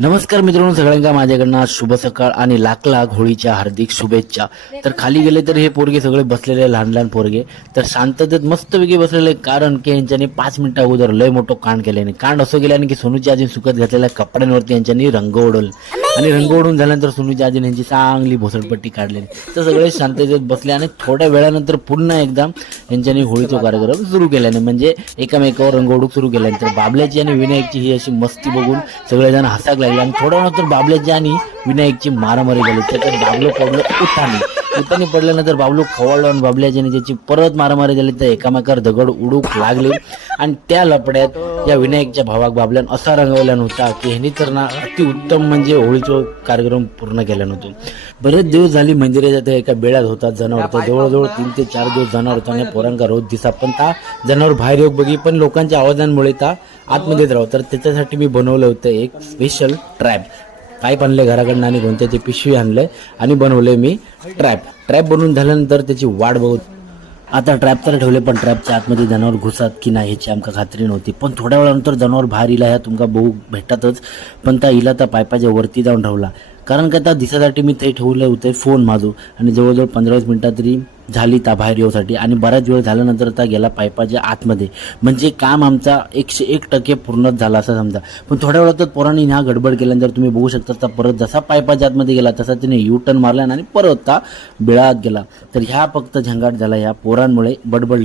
नमस्कार मित्रांनो, सगळ्यांना माझ्याकडनं आज शुभ सकाळ आणि लाख लाख होळीच्या हार्दिक शुभेच्छा। तर खाली गेले तर हे पोरगे सगळे बसलेले लहान लहान पोरगे तर शांततेत मस्तपैकी बसलेले, कारण की यांच्यानी 5 मिनिटं अगोदर लय मोठं कांड केल्याने कांड असं केल्याने की सोनूची आजी सुकत घातलेल्या कपड्यांवरती यांच्यानी रंग उडवलं आणि रंग उडवून झाल्यानंतर सोनूची आजीने यांची चांगली भोसडपट्टी काढलेली। तर सगळे शांततेत बसले आणि थोड्या वेळानंतर पुन्हा एकदा यांच्यानी होळीचा कार्यक्रम सुरू केल्याने म्हणजे एकामेकावर रंग उडवून सुरू केल्यानंतर बाबल्याची आणि विनायकची ही अशी मस्ती बघून सगळेजण हसाक लागले आणि थोड्या नंतर बाबल्याची आणि विनायकची मारामारी झाली। त्याच्यात बाबलो पडलो उतानी पडल्यानंतर बाबलो खवळलो आणि बाबल्याची ज्याची परत मारामारी झाली तर एकामेकावर दगड उडूक लागले आणि त्या लपड्यात या विनायकच्या भावाक बाबल्यान असा रंगवला नव्हता की ह्यांनी तर ना अति उत्तम म्हणजे होळीचा कार्यक्रम पूर्ण केला नव्हतो। बरेच दिवस झाली मंदिराच्या त्या एका बेळ्यात होता जनावर होता, जवळजवळ 3 ते 4 दिवस जनावर होता आणि पोरांका रोज दिसा पण ता जनावर बाहेर येऊ बघी पण लोकांच्या आवाजांमुळे ता आतमध्येच राहू। तर त्याच्यासाठी मी बनवलं होतं एक स्पेशल ट्रॅप, पाईप आणले घराकडनं आणि गोंत्याची पिशवी आणले आणि बनवले मी ट्रॅप बनवून झाल्यानंतर त्याची वाट बघत आता ट्रॅप तर ठेवले पण ट्रॅपच्या आतमध्ये जनावर घुसत की नाही ह्याची आमका खात्री नव्हती। पण थोड्या वेळानंतर जनावर बाहेर इला ह्या तुमका बघू भेटतच, पण त्या इला त्या पाईपाच्या वरती जाऊन ठेवला, कारण का त्या दिसासाठी मी ते ठेवले होते फोन माझू आणि जवळजवळ 15-20 मिनिटात तरी झाली त्या बाहेर येऊसाठी आणि बराच वेळ झाल्यानंतर त्या गेला पाईपाच्या आतमध्ये, म्हणजे काम आमचा 101% पूर्णच झाला असं समजा। पण थोड्या वेळातच पोरांनी ह्या गडबड केल्यानंतर तुम्ही बघू शकता तर परत जसा पाईपाच्या आतमध्ये गेला तसा तिने यू टर्न मारला आणि परत त्या बिळात गेला। तर ह्या फक्त झंगाट झाला ह्या पोरांमुळे बडबड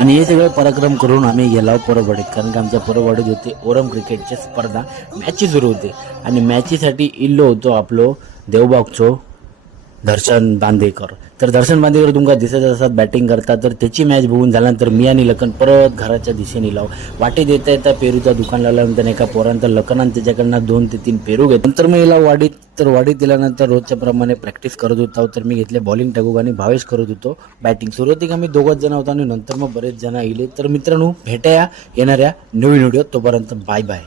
आणि हे सगळे पराक्रम करून आम्ही गेलो परवाडीत, कारण की आमच्या परवाडीत होते ओरम क्रिकेटची स्पर्धा मॅची सुरू होते आणि मॅचीसाठी इल्लो होतो आपलो देवबागचो दर्शन बांदेकर। तर दर्शन बांदेकर तुमका दिसत असतात बॅटिंग करतात, तर त्याची मॅच बघून झाल्यानंतर मी आणि लखन परत घराच्या दिशेने लाव वाटे देता येता पेरूचा दुकान लावल्यानंतर एका पोरांतर लखनान त्याच्याकडनं 2 ते 3 पेरू घेत नंतर मी हिला वाडीत दिल्यानंतर रोजच्या प्रमाणे प्रॅक्टिस करत होतो। तर मी घेतले बॉलिंग टाकूक आणि भावेश करत होतो बॅटिंग। सुरुवातीक आम्ही 2 जण होतो आणि नंतर मग बरेच जण आले। तर मित्रांनो भेटूया येणाऱ्या नवीन व्हिडिओ, तोपर्यंत बाय बाय।